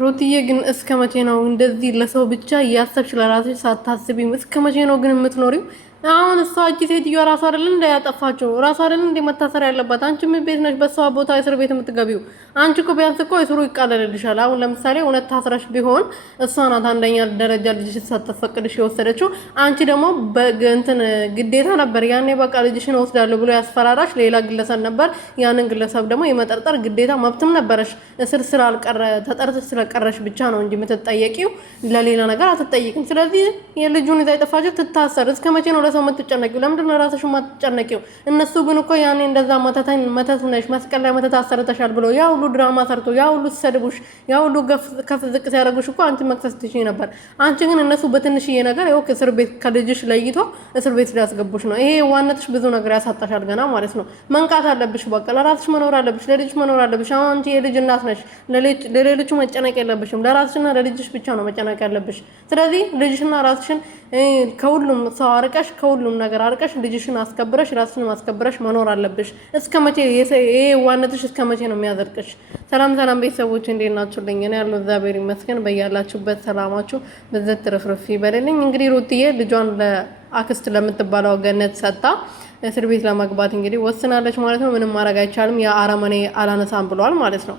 ሩትዬ ግን እስከ መቼ ነው እንደዚህ ለሰው ብቻ እያሰብሽ ለራስሽ ሳታስቢ እስከ መቼ ነው ግን የምትኖሪው? አሁን እሷ እቺ ሴትዮዋ ራሷ አይደል እንደ ያጠፋችው ራሷ አይደል እንደ መታሰር ያለባት? አንቺ ምን ቤት ነሽ በሷ ቦታ እስር ቤት የምትገቢው? አንቺ እኮ ቢያንስ እኮ እስሩ ይቃለልልሻል። አሁን ለምሳሌ እውነት ታስረሽ ቢሆን እሷ ናት አንደኛ ደረጃ ልጅሽ ሳትፈቅድሽ የወሰደችው። አንቺ ደግሞ በእንትን ግዴታ ነበር ያኔ በቃ ልጅሽን ወስዳለሁ ብሎ ያስፈራራሽ ሌላ ግለሰብ ነበር። ያንን ግለሰብ ደግሞ የመጠርጠር ግዴታ መብትም ነበረሽ። እስር ስላልቀረ ተጠርተሽ ስለቀረሽ ብቻ ነው እንጂ የምትጠየቂው ለሌላ ነገር አትጠይቅም። ስለዚህ የልጁን ይዛ የጠፋችው ትታሰር። እስከ መቼ ነው ለሰው የምትጨነቂው? ለምንድን ነው ራስሽ የማትጨነቂው? እነሱ ግን እኮ ያኔ እንደዛ መተት ነሽ መስቀል ላይ መተት አሰርተሻል ብሎ ያ ሁሉ ድራማ ሰርቶ ያ ሁሉ ሲሰድቡሽ ያ ሁሉ ከፍ ዝቅ ሲያደርጉሽ እኮ አንቺ መክሰስ ትችይ ነበር። አንቺ ግን እነሱ በትንሽዬ ነገር ያው እስር ቤት ከልጅሽ ለይቶ እስር ቤት ሊያስገቡሽ ነው። ይሄ ዋነትሽ ብዙ ነገር ያሳጣሻል ገና ማለት ነው። መንቃት አለብሽ። በቃ ለራስሽ መኖር አለብሽ፣ ለልጅሽ መኖር አለብሽ። አሁን አንቺ የልጅ እናት ነሽ። ለሌሎቹ መጨነቅ የለብሽም። ለራስሽና ለልጅሽ ብቻ ነው መጨነቅ ያለብሽ። ስለዚህ ልጅሽና ራስሽን ከሁሉም ሰው አርቀሽ ከሁሉም ነገር አርቀሽ ልጅሽን አስከብረሽ ራስሽን ማስከብረሽ መኖር አለብሽ። እስከ መቼ ይሄ ዋነትሽ እስከ መቼ ነው የሚያዘርቅሽ? ሰላም ሰላም ቤተሰቦች እንዴት ናችሁልኝ? እኔ ያለው እግዚአብሔር ይመስገን። በያላችሁበት ሰላማችሁ በዘት ትርፍርፍ ይበልልኝ። እንግዲህ ሩትዬ ልጇን ለአክስት ለምትባለው ገነት ሰጣ እስር ቤት ለመግባት እንግዲህ ወስናለች ማለት ነው። ምንም ማድረግ አይቻልም። ያ አረመኔ አላነሳም ብሏል ማለት ነው።